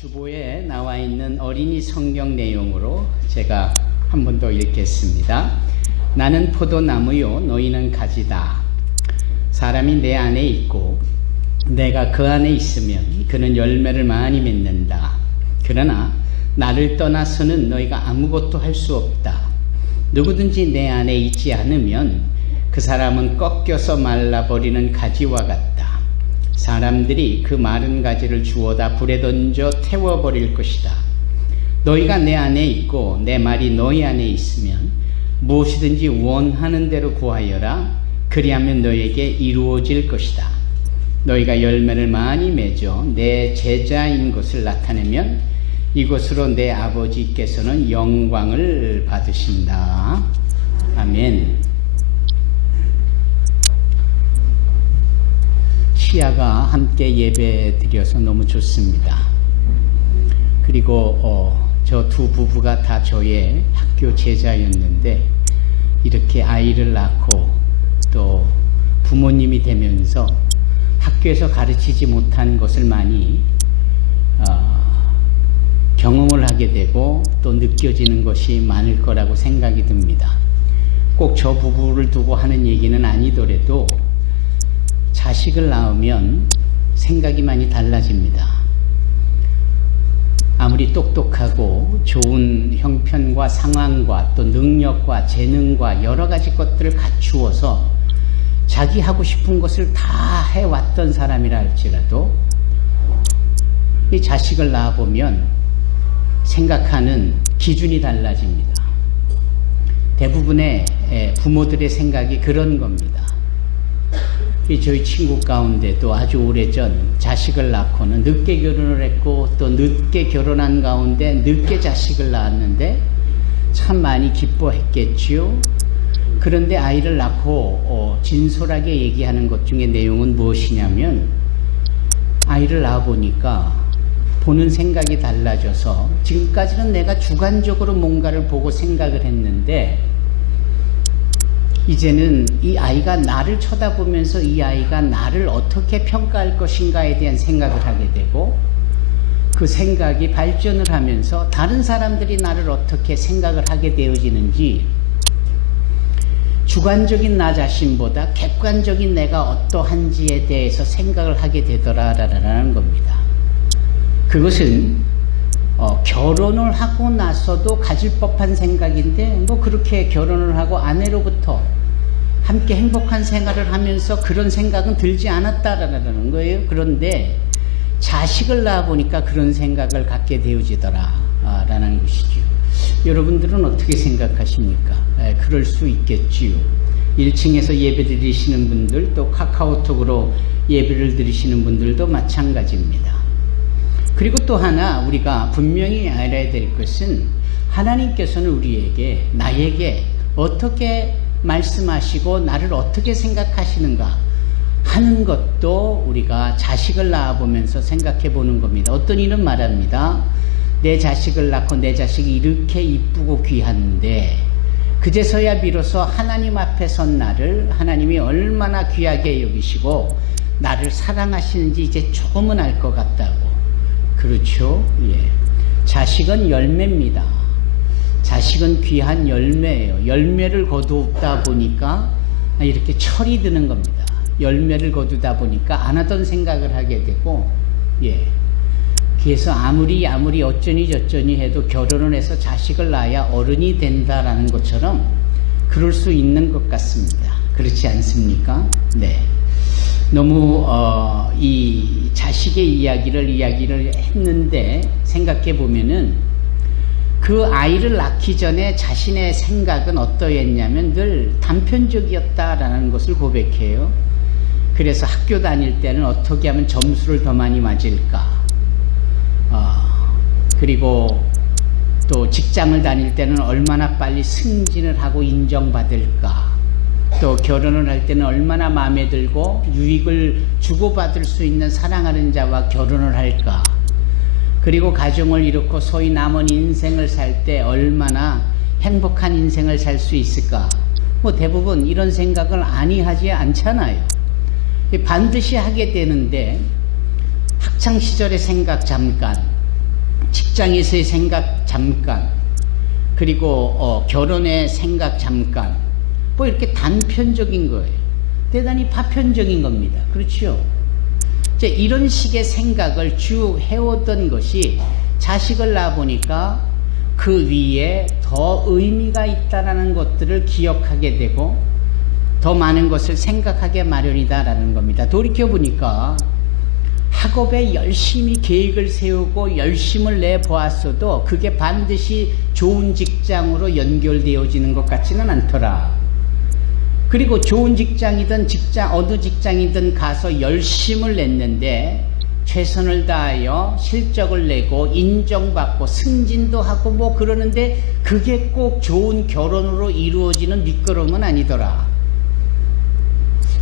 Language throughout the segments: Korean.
주보에 나와 있는 어린이 성경 내용으로 제가 한 번 더 읽겠습니다. 나는 포도나무요 너희는 가지다. 사람이 내 안에 있고 내가 그 안에 있으면 그는 열매를 많이 맺는다. 그러나 나를 떠나서는 너희가 아무것도 할 수 없다. 누구든지 내 안에 있지 않으면 그 사람은 꺾여서 말라버리는 가지와 같다. 사람들이 그 마른 가지를 주워다 불에 던져 태워버릴 것이다. 너희가 내 안에 있고 내 말이 너희 안에 있으면 무엇이든지 원하는 대로 구하여라. 그리하면 너희에게 이루어질 것이다. 너희가 열매를 많이 맺어 내 제자인 것을 나타내면 이것으로 내 아버지께서는 영광을 받으신다. 아멘. 시아가 함께 예배 드려서 너무 좋습니다. 그리고 저 두 부부가 다 저의 학교 제자였는데 이렇게 아이를 낳고 또 부모님이 되면서 학교에서 가르치지 못한 것을 많이 경험을 하게 되고 또 느껴지는 것이 많을 거라고 생각이 듭니다. 꼭 저 부부를 두고 하는 얘기는 아니더라도 자식을 낳으면 생각이 많이 달라집니다. 아무리 똑똑하고 좋은 형편과 상황과 또 능력과 재능과 여러 가지 것들을 갖추어서 자기 하고 싶은 것을 다 해왔던 사람이라 할지라도 이 자식을 낳아보면 생각하는 기준이 달라집니다. 대부분의 부모들의 생각이 그런 겁니다. 저희 친구 가운데도 아주 오래전 자식을 낳고는 늦게 결혼을 했고 또 늦게 결혼한 가운데 늦게 자식을 낳았는데 참 많이 기뻐했겠지요. 그런데 아이를 낳고 진솔하게 얘기하는 것 중에 내용은 무엇이냐면 아이를 낳아보니까 보는 생각이 달라져서 지금까지는 내가 주관적으로 뭔가를 보고 생각을 했는데 이제는 이 아이가 나를 쳐다보면서 이 아이가 나를 어떻게 평가할 것인가에 대한 생각을 하게 되고 그 생각이 발전을 하면서 다른 사람들이 나를 어떻게 생각을 하게 되어지는지 주관적인 나 자신보다 객관적인 내가 어떠한지에 대해서 생각을 하게 되더라라는 겁니다. 그것은 결혼을 하고 나서도 가질 법한 생각인데 뭐 그렇게 결혼을 하고 아내로부터 함께 행복한 생활을 하면서 그런 생각은 들지 않았다라는 거예요. 그런데 자식을 낳아보니까 그런 생각을 갖게 되어지더라라는 것이죠. 여러분들은 어떻게 생각하십니까? 그럴 수 있겠지요. 1층에서 예배 드리시는 분들 또 카카오톡으로 예배를 드리시는 분들도 마찬가지입니다. 그리고 또 하나 우리가 분명히 알아야 될 것은 하나님께서는 우리에게 나에게 어떻게 말씀하시고 나를 어떻게 생각하시는가 하는 것도 우리가 자식을 낳아보면서 생각해 보는 겁니다. 어떤 이는 말합니다. 내 자식을 낳고 내 자식이 이렇게 이쁘고 귀한데 그제서야 비로소 하나님 앞에 선 나를 하나님이 얼마나 귀하게 여기시고 나를 사랑하시는지 이제 조금은 알 것 같다고. 그렇죠? 예. 자식은 열매입니다. 자식은 귀한 열매예요. 열매를 거두다 보니까 이렇게 철이 드는 겁니다. 열매를 거두다 보니까 안 하던 생각을 하게 되고, 예. 그래서 아무리 어쩌니 저쩌니 해도 결혼을 해서 자식을 낳아야 어른이 된다라는 것처럼 그럴 수 있는 것 같습니다. 그렇지 않습니까? 네. 너무 이 자식의 이야기를 했는데 생각해 보면은 그 아이를 낳기 전에 자신의 생각은 어떠했냐면 늘 단편적이었다라는 것을 고백해요. 그래서 학교 다닐 때는 어떻게 하면 점수를 더 많이 맞을까? 그리고 또 직장을 다닐 때는 얼마나 빨리 승진을 하고 인정받을까? 또 결혼을 할 때는 얼마나 마음에 들고 유익을 주고받을 수 있는 사랑하는 자와 결혼을 할까? 그리고 가정을 이루고 소위 남은 인생을 살 때 얼마나 행복한 인생을 살 수 있을까? 뭐 대부분 이런 생각을 하지 않잖아요. 반드시 하게 되는데 학창시절의 생각 잠깐 직장에서의 생각 잠깐, 그리고 결혼의 생각 잠깐, 뭐 이렇게 단편적인 거예요. 대단히 파편적인 겁니다. 그렇죠? 이제 이런 식의 생각을 쭉 해오던 것이 자식을 낳아보니까 그 위에 더 의미가 있다라는 것들을 기억하게 되고 더 많은 것을 생각하게 마련이다라는 겁니다. 돌이켜보니까 학업에 열심히 계획을 세우고 열심을 내보았어도 그게 반드시 좋은 직장으로 연결되어지는 것 같지는 않더라. 그리고 좋은 직장이든 어느 직장이든 가서 열심을 냈는데 최선을 다하여 실적을 내고 인정받고 승진도 하고 뭐 그러는데 그게 꼭 좋은 결혼으로 이루어지는 밑거름은 아니더라.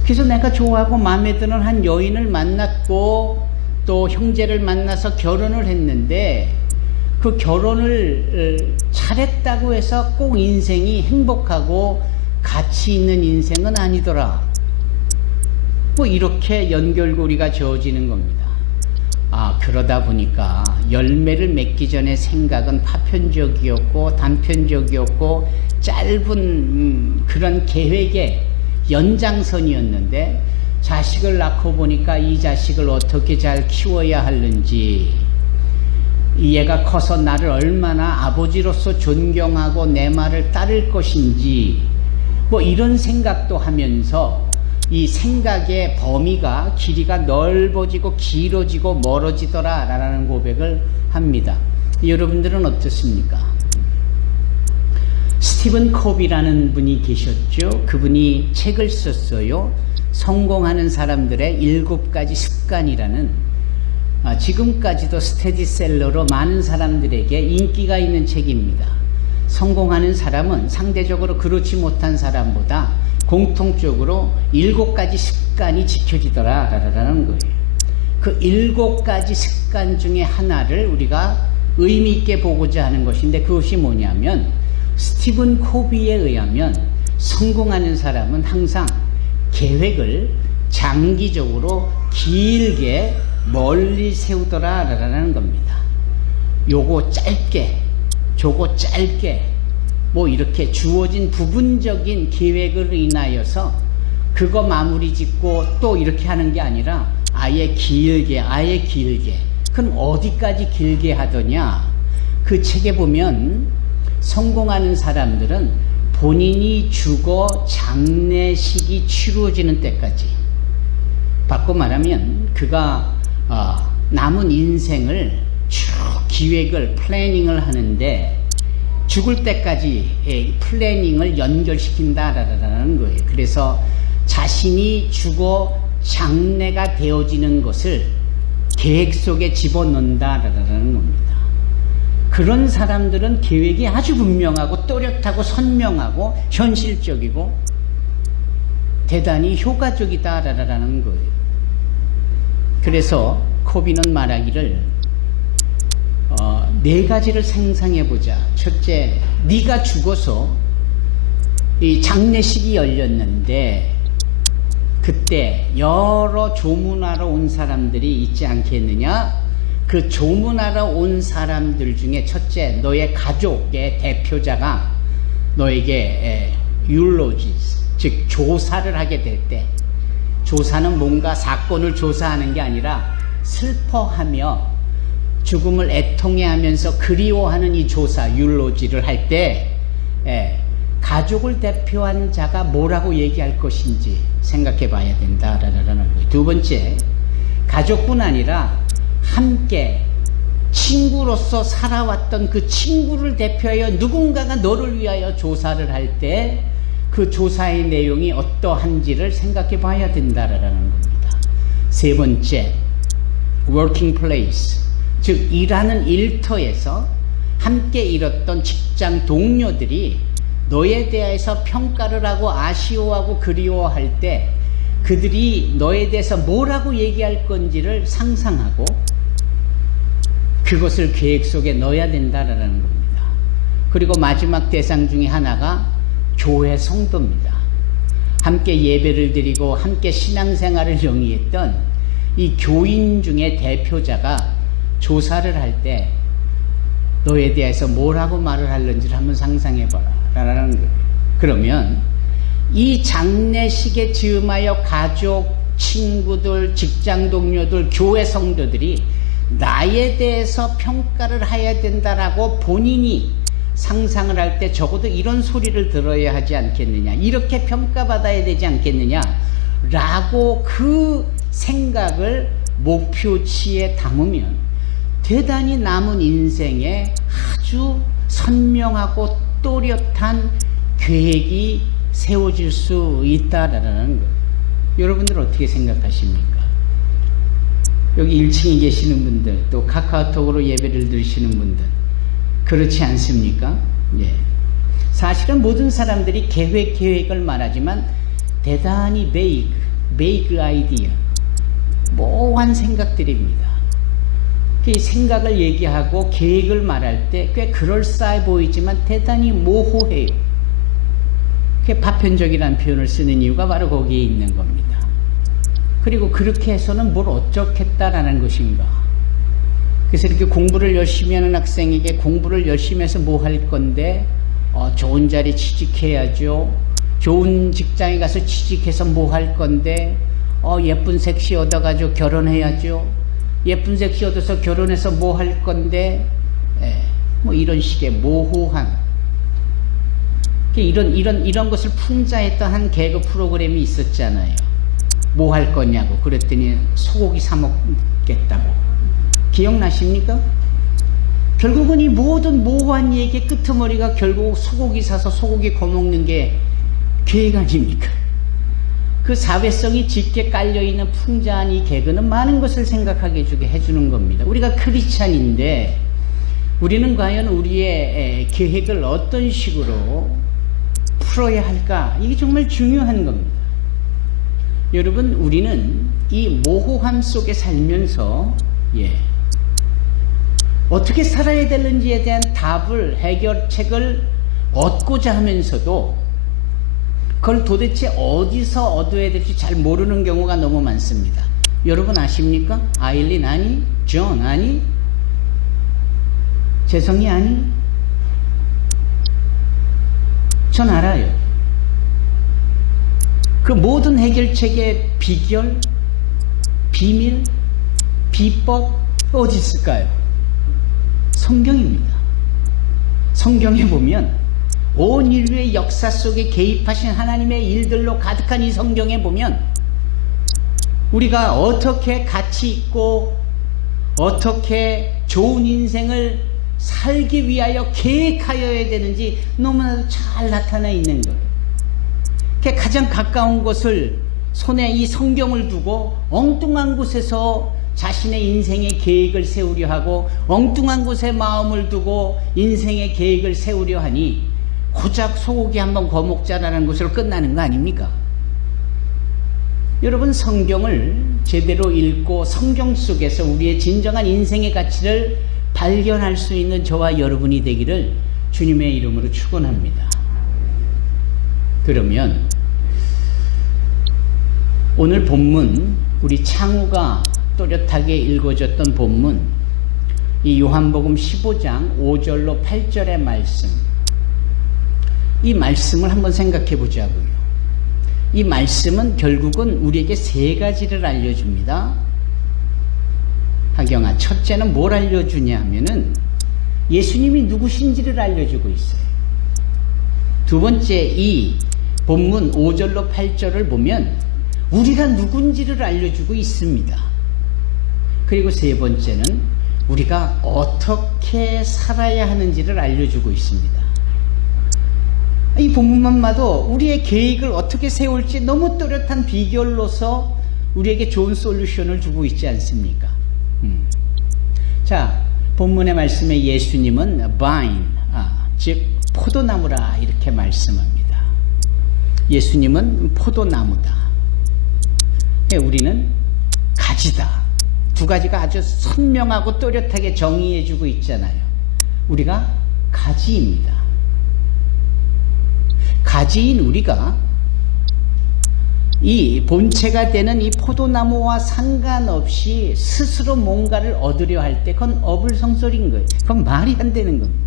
그래서 내가 좋아하고 마음에 드는 한 여인을 만났고 또 형제를 만나서 결혼을 했는데 그 결혼을 잘했다고 해서 꼭 인생이 행복하고 가치 있는 인생은 아니더라. 뭐 이렇게 연결고리가 저어지는 겁니다. 그러다 보니까 열매를 맺기 전에 생각은 파편적이었고 단편적이었고 짧은 그런 계획의 연장선이었는데 자식을 낳고 보니까 이 자식을 어떻게 잘 키워야 하는지, 얘가 커서 나를 얼마나 아버지로서 존경하고 내 말을 따를 것인지 뭐 이런 생각도 하면서 이 생각의 범위가 길이가 넓어지고 길어지고 멀어지더라 라는 고백을 합니다. 여러분들은 어떻습니까? 스티븐 코비라는 분이 계셨죠. 그분이 책을 썼어요. 성공하는 사람들의 7가지 습관이라는, 지금까지도 스테디셀러로 많은 사람들에게 인기가 있는 책입니다. 성공하는 사람은 상대적으로 그렇지 못한 사람보다 공통적으로 7가지 습관이 지켜지더라 라는 거예요. 그 7가지 습관 중에 하나를 우리가 의미 있게 보고자 하는 것인데 그것이 뭐냐면, 스티븐 코비에 의하면 성공하는 사람은 항상 계획을 장기적으로 길게 멀리 세우더라 라는 겁니다. 요거 짧게 저거 짧게 뭐 이렇게 주어진 부분적인 계획을 인하여서 그거 마무리 짓고 또 이렇게 하는 게 아니라 아예 길게 그럼 어디까지 길게 하더냐. 그 책에 보면 성공하는 사람들은 본인이 죽어 장례식이 치루어지는 때까지, 바꿔 말하면 그가 남은 인생을 쭉 기획을 플래닝을 하는데 죽을 때까지 플래닝을 연결시킨다라는 거예요. 그래서 자신이 죽어 장례가 되어지는 것을 계획 속에 집어넣는다라는 겁니다. 그런 사람들은 계획이 아주 분명하고 또렷하고 선명하고 현실적이고 대단히 효과적이다라는 거예요. 그래서 코비는 말하기를 4가지를 상상해보자. 첫째, 네가 죽어서 이 장례식이 열렸는데 그때 여러 조문하러 온 사람들이 있지 않겠느냐? 그 조문하러 온 사람들 중에 첫째, 너의 가족의 대표자가 너에게 율로지스, 즉 조사를 하게 될 때, 조사는 뭔가 사건을 조사하는 게 아니라 슬퍼하며 죽음을 애통해하면서 그리워하는 이 조사, 율로지를 할 때 가족을 대표한 자가 뭐라고 얘기할 것인지 생각해 봐야 된다라는 거예요. 두 번째, 가족뿐 아니라 함께 친구로서 살아왔던 그 친구를 대표하여 누군가가 너를 위하여 조사를 할 때 그 조사의 내용이 어떠한지를 생각해 봐야 된다라는 겁니다. 세 번째, working place, 즉 일하는 일터에서 함께 일했던 직장 동료들이 너에 대해서 평가를 하고 아쉬워하고 그리워할 때 그들이 너에 대해서 뭐라고 얘기할 건지를 상상하고 그것을 계획 속에 넣어야 된다라는 겁니다. 그리고 마지막 대상 중에 하나가 교회 성도입니다. 함께 예배를 드리고 함께 신앙생활을 영위했던 이 교인 중에 대표자가 조사를 할 때 너에 대해서 뭐라고 말을 할는지를 한번 상상해봐라 라는 거예요. 그러면 이 장례식에 즈음하여 가족, 친구들, 직장 동료들, 교회 성도들이 나에 대해서 평가를 해야 된다라고 본인이 상상을 할 때 적어도 이런 소리를 들어야 하지 않겠느냐, 이렇게 평가받아야 되지 않겠느냐 라고 그 생각을 목표치에 담으면 대단히 남은 인생에 아주 선명하고 또렷한 계획이 세워질 수 있다라는 것. 여러분들 어떻게 생각하십니까? 여기 1층에 계시는 분들, 또 카카오톡으로 예배를 들으시는 분들, 그렇지 않습니까? 예. 사실은 모든 사람들이 계획을 말하지만 대단히 베이그 아이디어, 모호한 생각들입니다. 그 생각을 얘기하고 계획을 말할 때 꽤 그럴싸해 보이지만 대단히 모호해요. 그게 파편적이라는 표현을 쓰는 이유가 바로 거기에 있는 겁니다. 그리고 그렇게 해서는 뭘 어쩌겠다라는 것인가. 그래서 이렇게 공부를 열심히 하는 학생에게 공부를 열심히 해서 뭐 할 건데, 좋은 자리 취직해야죠. 좋은 직장에 가서 취직해서 뭐 할 건데, 예쁜 섹시 얻어가지고 결혼해야죠. 예쁜 섹시 얻어서 결혼해서 뭐 할 건데, 뭐 이런 식의 모호한, 이런 것을 풍자했던 한 개그 프로그램이 있었잖아요. 뭐 할 거냐고. 그랬더니 소고기 사 먹겠다고. 기억나십니까? 결국은 이 모든 모호한 얘기의 끄트머리가 결국 소고기 사서 소고기 거먹는 게 계획 아닙니까? 그 사회성이 짙게 깔려있는 풍자한 이 개그는 많은 것을 생각하게 해주는 겁니다. 우리가 크리스찬인데 우리는 과연 우리의 계획을 어떤 식으로 풀어야 할까? 이게 정말 중요한 겁니다. 여러분, 우리는 이 모호함 속에 살면서 어떻게 살아야 되는지에 대한 답을, 해결책을 얻고자 하면서도 그걸 도대체 어디서 얻어야 될지 잘 모르는 경우가 너무 많습니다. 여러분 아십니까? 아일린 아니? 존 아니? 재성이 아니? 전 알아요. 그 모든 해결책의 비결, 비밀, 비법 어디 있을까요? 성경입니다. 성경에 보면 온 인류의 역사 속에 개입하신 하나님의 일들로 가득한 이 성경에 보면 우리가 어떻게 가치 있고 어떻게 좋은 인생을 살기 위하여 계획하여야 되는지 너무나도 잘 나타나 있는 거예요. 가장 가까운 곳을 손에 이 성경을 두고 엉뚱한 곳에서 자신의 인생의 계획을 세우려 하고 엉뚱한 곳에 마음을 두고 인생의 계획을 세우려 하니 고작 소고기 한번 거먹자라는 것으로 끝나는 거 아닙니까? 여러분, 성경을 제대로 읽고 성경 속에서 우리의 진정한 인생의 가치를 발견할 수 있는 저와 여러분이 되기를 주님의 이름으로 축원합니다. 그러면 오늘 본문, 우리 창우가 또렷하게 읽어줬던 본문, 이 요한복음 15장 5절로 8절의 말씀, 이 말씀을 한번 생각해 보자고요. 이 말씀은 결국은 우리에게 세 가지를 알려줍니다. 하경아, 첫째는 뭘 알려주냐 하면은 예수님이 누구신지를 알려주고 있어요. 두 번째, 이 본문 5절로 8절을 보면 우리가 누군지를 알려주고 있습니다. 그리고 세 번째는 우리가 어떻게 살아야 하는지를 알려주고 있습니다. 이 본문만 봐도 우리의 계획을 어떻게 세울지 너무 또렷한 비결로서 우리에게 좋은 솔루션을 주고 있지 않습니까? 자, 본문의 말씀에 예수님은 vine, 즉 포도나무라 이렇게 말씀합니다. 예수님은 포도나무다. 우리는 가지다. 두 가지가 아주 선명하고 또렷하게 정의해주고 있잖아요. 우리가 가지입니다. 가지인 우리가 이 본체가 되는 이 포도나무와 상관없이 스스로 뭔가를 얻으려 할 때 그건 어불성설인 거예요. 그건 말이 안 되는 겁니다.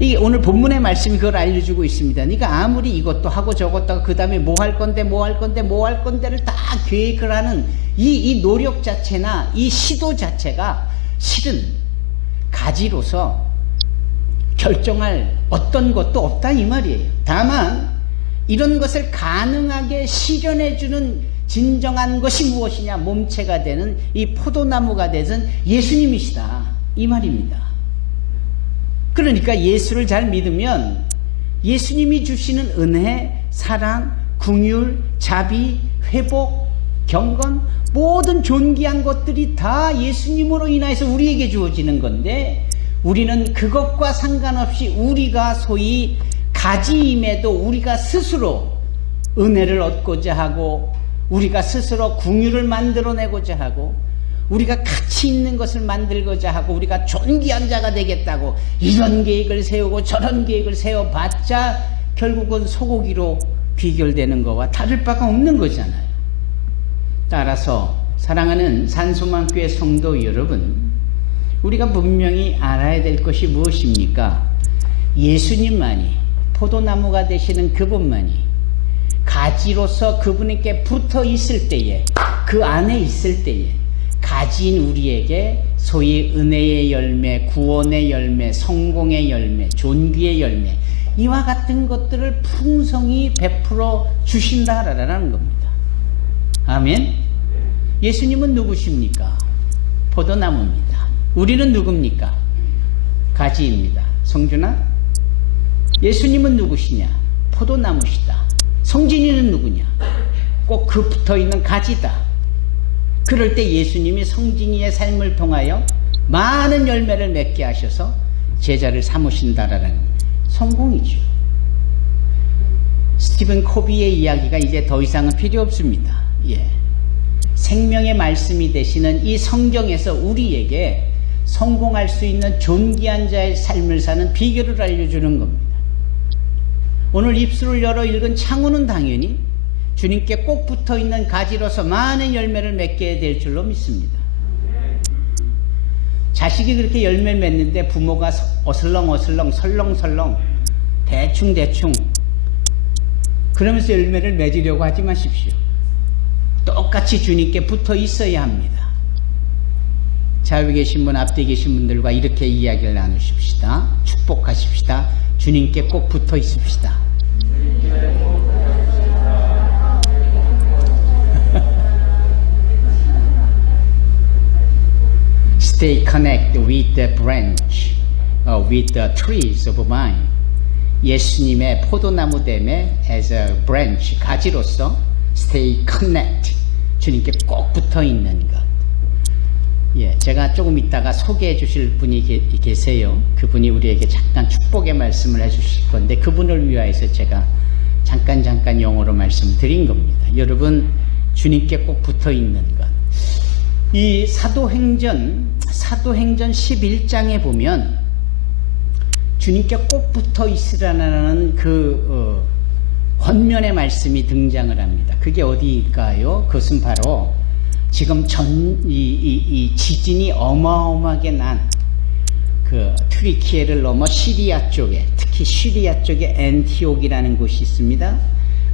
이게 오늘 본문의 말씀이 그걸 알려주고 있습니다. 그러니까 아무리 이것도 하고 저것도 하고 그 다음에 뭐 할 건데를 다 계획을 하는 이 노력 자체나 이 시도 자체가 실은 가지로서 결정할 어떤 것도 없다 이 말이에요. 다만 이런 것을 가능하게 실현해주는 진정한 것이 무엇이냐? 몸체가 되는 이 포도나무가 되는 예수님이시다 이 말입니다. 그러니까 예수를 잘 믿으면 예수님이 주시는 은혜, 사랑, 긍휼, 자비, 회복, 경건 모든 존귀한 것들이 다 예수님으로 인해서 우리에게 주어지는 건데 우리는 그것과 상관없이 우리가 소위 가지임에도 우리가 스스로 은혜를 얻고자 하고 우리가 스스로 긍휼을 만들어내고자 하고 우리가 가치 있는 것을 만들고자 하고 우리가 존귀한 자가 되겠다고 이런 계획을 세우고 저런 계획을 세워봤자 결국은 소고기로 귀결되는 것과 다를 바가 없는 거잖아요. 따라서 사랑하는 산소망교회 성도 여러분, 우리가 분명히 알아야 될 것이 무엇입니까? 예수님만이, 포도나무가 되시는 그분만이 가지로서 그분에게 붙어 있을 때에, 그 안에 있을 때에 가지인 우리에게 소위 은혜의 열매, 구원의 열매, 성공의 열매, 존귀의 열매, 이와 같은 것들을 풍성히 베풀어 주신다라는 겁니다. 아멘. 예수님은 누구십니까? 포도나무입니다. 우리는 누굽니까? 가지입니다. 성준아, 예수님은 누구시냐? 포도나무시다. 성진이는 누구냐? 꼭 그 붙어있는 가지다. 그럴 때 예수님이 성진이의 삶을 통하여 많은 열매를 맺게 하셔서 제자를 삼으신다라는 성공이죠. 스티븐 코비의 이야기가 이제 더 이상은 필요 없습니다. 생명의 말씀이 되시는 이 성경에서 우리에게 성공할 수 있는 존귀한 자의 삶을 사는 비결을 알려주는 겁니다. 오늘 입술을 열어 읽은 창우는 당연히 주님께 꼭 붙어있는 가지로서 많은 열매를 맺게 될 줄로 믿습니다. 자식이 그렇게 열매를 맺는데 부모가 어슬렁어슬렁 설렁설렁 대충대충 그러면서 열매를 맺으려고 하지 마십시오. 똑같이 주님께 붙어 있어야 합니다. 좌우에 계신 분, 앞뒤에 계신 분들과 이렇게 이야기를 나누십시다. 축복하십시다. 주님께 꼭 붙어 있읍시다. Stay connected with the branch, with the trees of vine. 예수님의 포도나무됨에 as a branch, 가지로서 stay connected, 주님께 꼭 붙어 있는 것. 제가 조금 있다가 소개해 주실 분이 계세요. 그분이 우리에게 잠깐 축복의 말씀을 해 주실 건데 그분을 위하여서 제가 잠깐 영어로 말씀드린 겁니다. 여러분, 주님께 꼭 붙어 있는 것. 이 사도행전 11장에 보면 주님께 꼭 붙어 있으라는 그 권면의 말씀이 등장을 합니다. 그게 어디일까요? 그것은 바로 지금 이 지진이 어마어마하게 난 그 튀르키예를 넘어 시리아 쪽에, 특히 시리아 쪽에 엔티옥이라는 곳이 있습니다.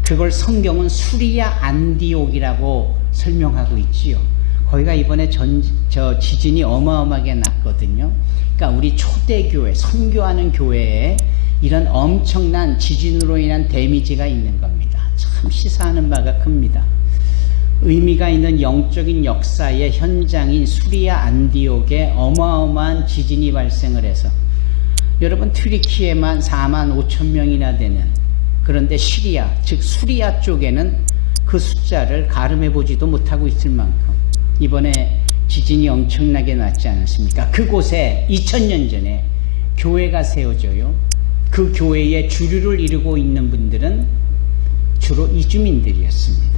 그걸 성경은 수리아 안디옥이라고 설명하고 있지요. 거기가 이번에 지진이 어마어마하게 났거든요. 그러니까 우리 초대교회, 선교하는 교회에 이런 엄청난 지진으로 인한 데미지가 있는 겁니다. 참 시사하는 바가 큽니다. 의미가 있는 영적인 역사의 현장인 수리아 안디옥에 어마어마한 지진이 발생을 해서 여러분, 튀르키예만 4만 5천 명이나 되는, 그런데 시리아, 즉 수리아 쪽에는 그 숫자를 가늠해 보지도 못하고 있을 만큼 이번에 지진이 엄청나게 났지 않았습니까? 그곳에 2000년 전에 교회가 세워져요. 그 교회의 주류를 이루고 있는 분들은 주로 이주민들이었습니다.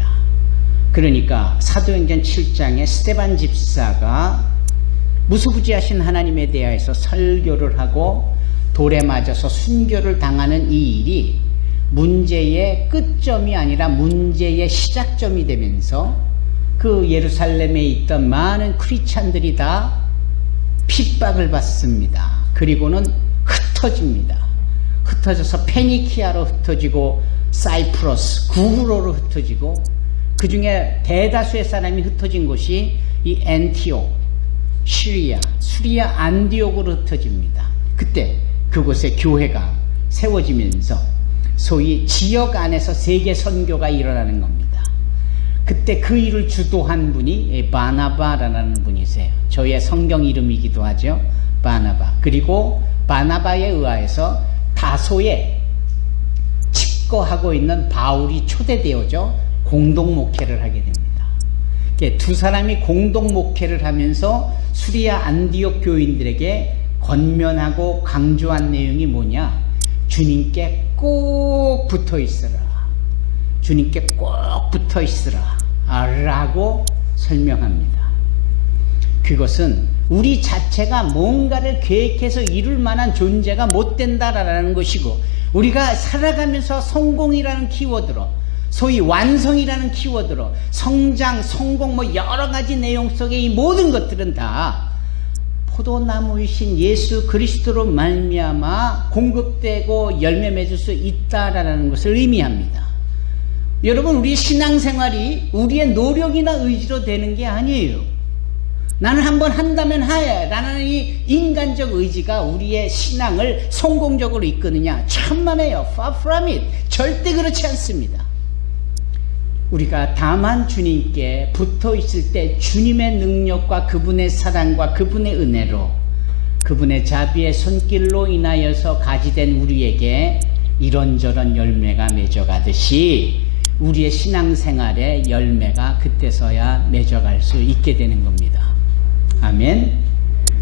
그러니까 사도행전 7장에 스데반 집사가 무소부지하신 하나님에 대하여서 설교를 하고 돌에 맞아서 순교를 당하는 이 일이 문제의 끝점이 아니라 문제의 시작점이 되면서 그 예루살렘에 있던 많은 크리스찬들이 다 핍박을 받습니다. 그리고는 흩어집니다. 흩어져서 페니키아로 흩어지고 사이프러스, 구브로로 흩어지고 그 중에 대다수의 사람이 흩어진 곳이 이 엔티옥, 수리아 안디옥으로 흩어집니다. 그때 그곳에 교회가 세워지면서 소위 지역 안에서 세계 선교가 일어나는 겁니다. 그때 그 일을 주도한 분이 바나바라는 분이세요. 저의 성경 이름이기도 하죠. 바나바. 그리고 바나바에 의하여서 다소에 집거하고 있는 바울이 초대되어져 공동 목회를 하게 됩니다. 두 사람이 공동 목회를 하면서 수리아 안디옥 교인들에게 권면하고 강조한 내용이 뭐냐? 주님께 꼭 붙어 있으라. 주님께 꼭 붙어 있으라. 라고 설명합니다. 그것은 우리 자체가 뭔가를 계획해서 이룰 만한 존재가 못 된다라는 것이고, 우리가 살아가면서 성공이라는 키워드로, 소위 완성이라는 키워드로 성장, 성공 여러 가지 내용 속에 이 모든 것들은 다 포도나무이신 예수 그리스도로 말미암아 공급되고 열매 맺을 수 있다라는 것을 의미합니다. 여러분, 우리의 신앙생활이 우리의 노력이나 의지로 되는 게 아니에요. 나는 한번 한다면 하야 라는 이 인간적 의지가 우리의 신앙을 성공적으로 이끄느냐? 천만에요. Far from it. 절대 그렇지 않습니다. 우리가 다만 주님께 붙어 있을 때 주님의 능력과 그분의 사랑과 그분의 은혜로, 그분의 자비의 손길로 인하여서 가지된 우리에게 이런저런 열매가 맺어가듯이 우리의 신앙생활의 열매가 그때서야 맺어갈 수 있게 되는 겁니다. 아멘.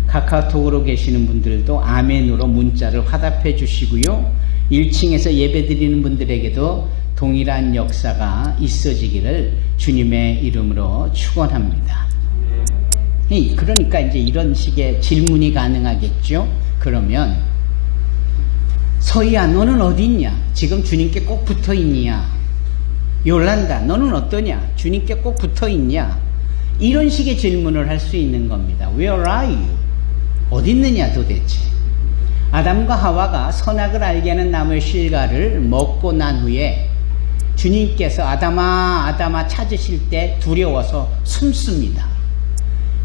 카카오톡으로 계시는 분들도 아멘으로 문자를 화답해 주시고요. 1층에서 예배 드리는 분들에게도 동일한 역사가 있어지기를 주님의 이름으로 축원합니다. 그러니까 이제 이런 식의 질문이 가능하겠죠. 그러면 서희야, 너는 어디 있냐? 지금 주님께 꼭 붙어 있냐? 요란다, 너는 어떠냐? 주님께 꼭 붙어 있냐? 이런 식의 질문을 할 수 있는 겁니다. Where are you? 어디 있느냐 도대체? 아담과 하와가 선악을 알게 하는 나무의 실과를 먹고 난 후에 주님께서 아담아 아담아 찾으실 때 두려워서 숨습니다.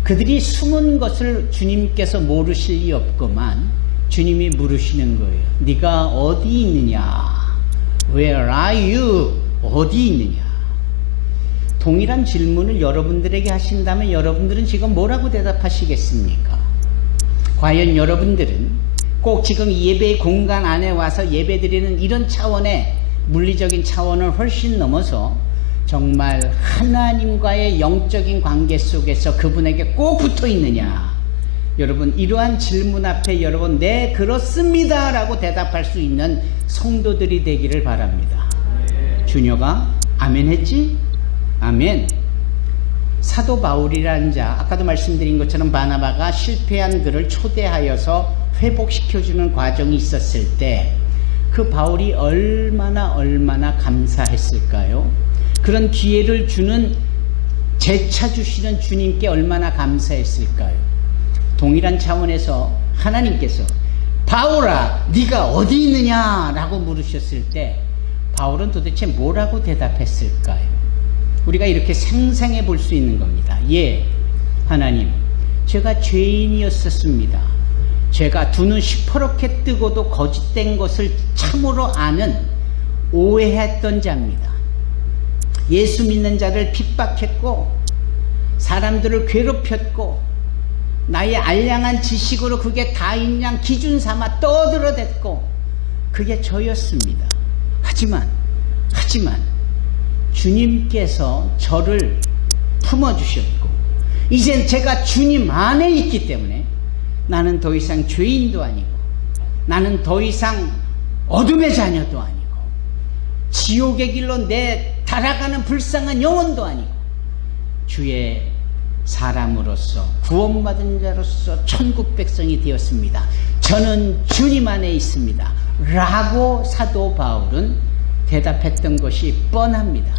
그들이 숨은 것을 주님께서 모르실 리 없구만 주님이 물으시는 거예요. 네가 어디 있느냐? Where are you? 어디 있느냐? 동일한 질문을 여러분들에게 하신다면 여러분들은 지금 뭐라고 대답하시겠습니까? 과연 여러분들은 꼭 지금 예배의 공간 안에 와서 예배드리는 이런 차원의 물리적인 차원을 훨씬 넘어서 정말 하나님과의 영적인 관계 속에서 그분에게 꼭 붙어 있느냐? 여러분, 이러한 질문 앞에 여러분 네 그렇습니다 라고 대답할 수 있는 성도들이 되기를 바랍니다. 주녀가 아멘 했지? 아멘. 사도 바울이라는 자, 아까도 말씀드린 것처럼 바나바가 실패한 그를 초대하여서 회복시켜주는 과정이 있었을 때 그 바울이 얼마나 감사했을까요? 그런 기회를 주는, 재차 주시는 주님께 얼마나 감사했을까요? 동일한 차원에서 하나님께서 바울아 네가 어디 있느냐 라고 물으셨을 때 바울은 도대체 뭐라고 대답했을까요? 우리가 이렇게 상상해 볼 수 있는 겁니다. 예, 하나님, 제가 죄인이었었습니다. 제가 두 눈 시퍼렇게 뜨고도 거짓된 것을 참으로 아는 오해했던 자입니다. 예수 믿는 자를 핍박했고 사람들을 괴롭혔고 나의 알량한 지식으로 그게 다인양 기준 삼아 떠들어댔고 그게 저였습니다. 하지만 주님께서 저를 품어주셨고 이젠 제가 주님 안에 있기 때문에 나는 더 이상 죄인도 아니고 나는 더 이상 어둠의 자녀도 아니고 지옥의 길로 내 달아가는 불쌍한 영혼도 아니고 주의 사람으로서 구원받은 자로서 천국 백성이 되었습니다. 저는 주님 안에 있습니다 라고 사도 바울은 대답했던 것이 뻔합니다.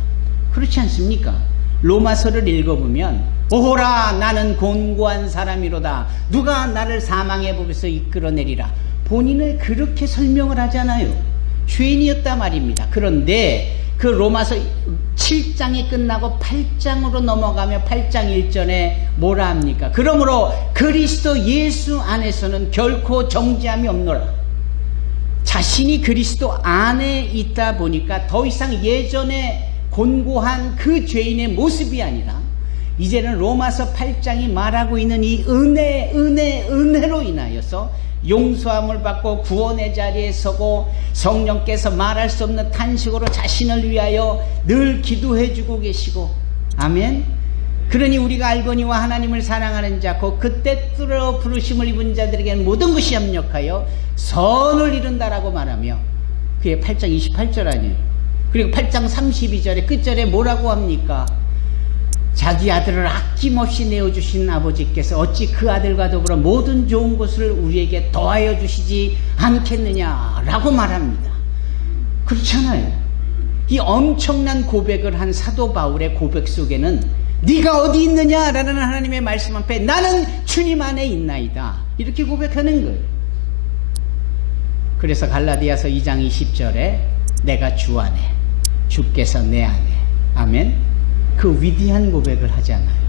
그렇지 않습니까? 로마서를 읽어보면 오호라 나는 곤고한 사람이로다. 누가 나를 사망의 법에서 이끌어내리라. 본인을 그렇게 설명을 하잖아요. 죄인이었다 말입니다. 그런데 그 로마서 7장이 끝나고 8장으로 넘어가며 8장 1절에 뭐라 합니까? 그러므로 그리스도 예수 안에서는 결코 정죄함이 없노라. 자신이 그리스도 안에 있다 보니까 더 이상 예전에 곤고한 그 죄인의 모습이 아니라 이제는 로마서 8장이 말하고 있는 이 은혜로 인하여서 용서함을 받고 구원의 자리에 서고 성령께서 말할 수 없는 탄식으로 자신을 위하여 늘 기도해 주고 계시고, 아멘. 그러니 우리가 알거니와 하나님을 사랑하는 자 곧 그때 뜻으로 부르심을 입은 자들에게는 모든 것이 합력하여 선을 이룬다라고 말하며, 그게 8장 28절 아니에요. 그리고 8장 32절에 끝절에 뭐라고 합니까? 자기 아들을 아낌없이 내어주신 아버지께서 어찌 그 아들과 더불어 모든 좋은 것을 우리에게 더하여 주시지 않겠느냐라고 말합니다. 그렇잖아요. 이 엄청난 고백을 한 사도 바울의 고백 속에는 네가 어디 있느냐라는 하나님의 말씀 앞에 나는 주님 안에 있나이다, 이렇게 고백하는 거예요. 그래서 갈라디아서 2장 20절에 내가 주 안에, 주께서 내 안에, 아멘, 그 위대한 고백을 하잖아요.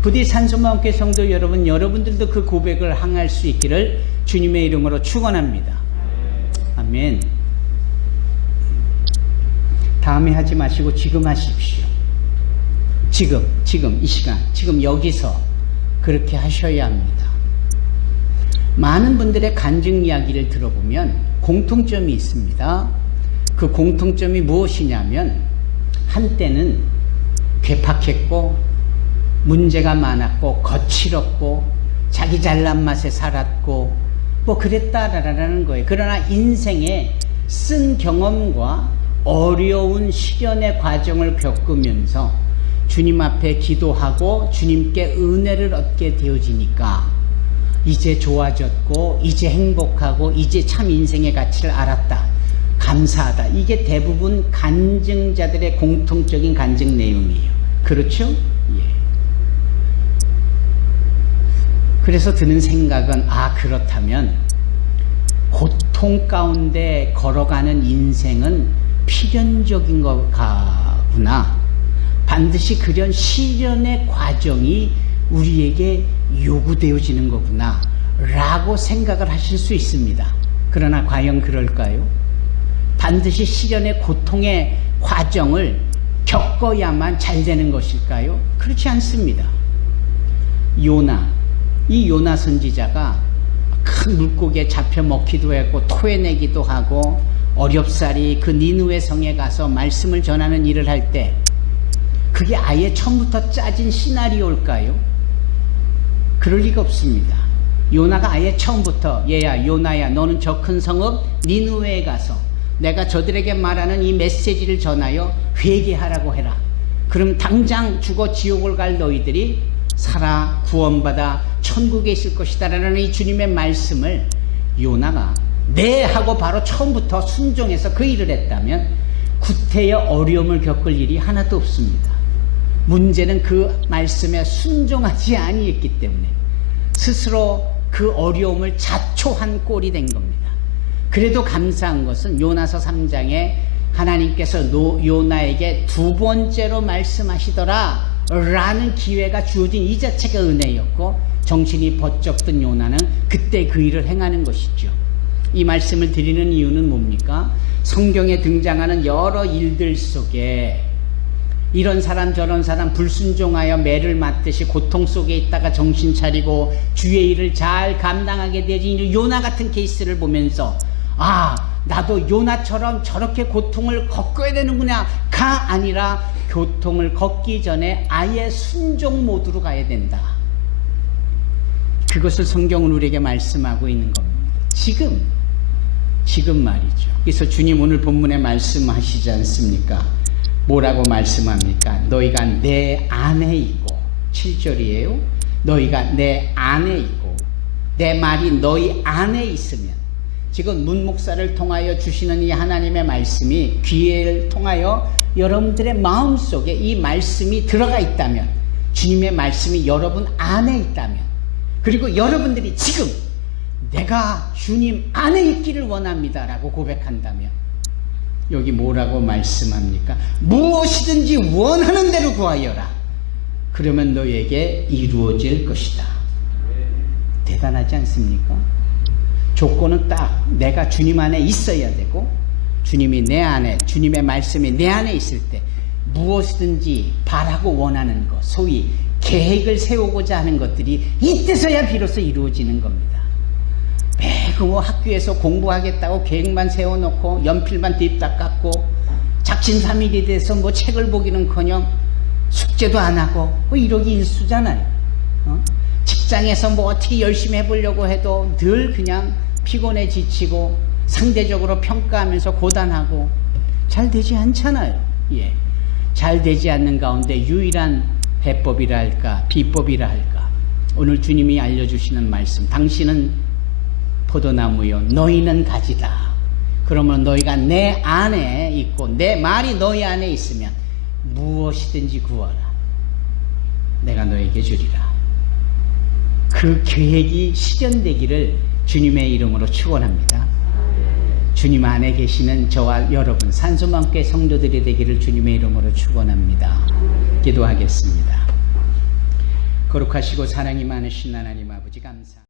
부디 산소마음교회 성도 여러분, 여러분들도 그 고백을 항할 수 있기를 주님의 이름으로 축원합니다. 아멘. 다음에 하지 마시고 지금 하십시오. 지금 이 시간, 지금 여기서 그렇게 하셔야 합니다. 많은 분들의 간증 이야기를 들어보면 공통점이 있습니다. 그 공통점이 무엇이냐면, 한때는 괴팍했고 문제가 많았고 거칠었고 자기 잘난 맛에 살았고 뭐 그랬다라는 거예요. 그러나 인생에 쓴 경험과 어려운 시련의 과정을 겪으면서 주님 앞에 기도하고 주님께 은혜를 얻게 되어지니까 이제 좋아졌고 이제 행복하고 이제 참 인생의 가치를 알았다, 감사하다. 이게 대부분 간증자들의 공통적인 간증 내용이에요. 그렇죠? 예. 그래서 드는 생각은, 그렇다면 고통 가운데 걸어가는 인생은 필연적인 거구나. 반드시 그런 시련의 과정이 우리에게 요구되어지는 거구나 라고 생각을 하실 수 있습니다. 그러나 과연 그럴까요? 반드시 시련의 고통의 과정을 겪어야만 잘 되는 것일까요? 그렇지 않습니다. 이 요나 선지자가 큰 물고기에 잡혀 먹기도 했고 토해내기도 하고 어렵사리 그 니느웨 성에 가서 말씀을 전하는 일을 할 때 그게 아예 처음부터 짜진 시나리오일까요? 그럴 리가 없습니다. 요나가 아예 처음부터 얘야 요나야 너는 저 큰 성읍 니느웨에 가서 내가 저들에게 말하는 이 메시지를 전하여 회개하라고 해라. 그럼 당장 죽어 지옥을 갈 너희들이 살아 구원받아 천국에 있을 것이다 라는 이 주님의 말씀을 요나가 네 하고 바로 처음부터 순종해서 그 일을 했다면 구태여 어려움을 겪을 일이 하나도 없습니다. 문제는 그 말씀에 순종하지 아니했기 때문에 스스로 그 어려움을 자초한 꼴이 된 겁니다. 그래도 감사한 것은 요나서 3장에 하나님께서 요나에게 두 번째로 말씀하시더라 라는 기회가 주어진 이 자체가 은혜였고, 정신이 번쩍 든 요나는 그때 그 일을 행하는 것이죠. 이 말씀을 드리는 이유는 뭡니까? 성경에 등장하는 여러 일들 속에 이런 사람 저런 사람 불순종하여 매를 맞듯이 고통 속에 있다가 정신 차리고 주의 일을 잘 감당하게 되어진 요나 같은 케이스를 보면서 나도 요나처럼 저렇게 고통을 겪어야 되는구나 가 아니라 고통을 겪기 전에 아예 순종 모드로 가야 된다. 그것을 성경은 우리에게 말씀하고 있는 겁니다. 지금 말이죠. 그래서 주님 오늘 본문에 말씀하시지 않습니까? 뭐라고 말씀합니까? 너희가 내 안에 있고, 7절이에요. 너희가 내 안에 있고 내 말이 너희 안에 있으면 지금 문 목사를 통하여 주시는 이 하나님의 말씀이 귀를 통하여 여러분들의 마음속에 이 말씀이 들어가 있다면, 주님의 말씀이 여러분 안에 있다면, 그리고 여러분들이 지금 내가 주님 안에 있기를 원합니다 라고 고백한다면, 여기 뭐라고 말씀합니까? 무엇이든지 원하는 대로 구하여라. 그러면 너에게 이루어질 것이다. 대단하지 않습니까? 조건은 딱 내가 주님 안에 있어야 되고, 주님이 내 안에, 주님의 말씀이 내 안에 있을 때 무엇이든지 바라고 원하는 것, 소위 계획을 세우고자 하는 것들이 이때서야 비로소 이루어지는 겁니다. 매그 학교에서 공부하겠다고 계획만 세워놓고 연필만 뒷딱 깎고 작심삼일이 돼서 책을 보기는커녕 숙제도 안 하고 이러기 일수잖아요. 직장에서 어떻게 열심히 해보려고 해도 늘 그냥 피곤해 지치고 상대적으로 평가하면서 고단하고 잘 되지 않잖아요. 예. 잘 되지 않는 가운데 유일한 해법이라 할까, 비법이라 할까, 오늘 주님이 알려주시는 말씀, 당신은 포도나무요 너희는 가지다. 그러면 너희가 내 안에 있고 내 말이 너희 안에 있으면 무엇이든지 구하라. 내가 너에게 주리라. 그 계획이 실현되기를 주님의 이름으로 축원합니다. 주님 안에 계시는 저와 여러분 산소망교회 성도들이 되기를 주님의 이름으로 축원합니다. 기도하겠습니다. 거룩하시고 사랑이 많으신 하나님 아버지 감사합니다.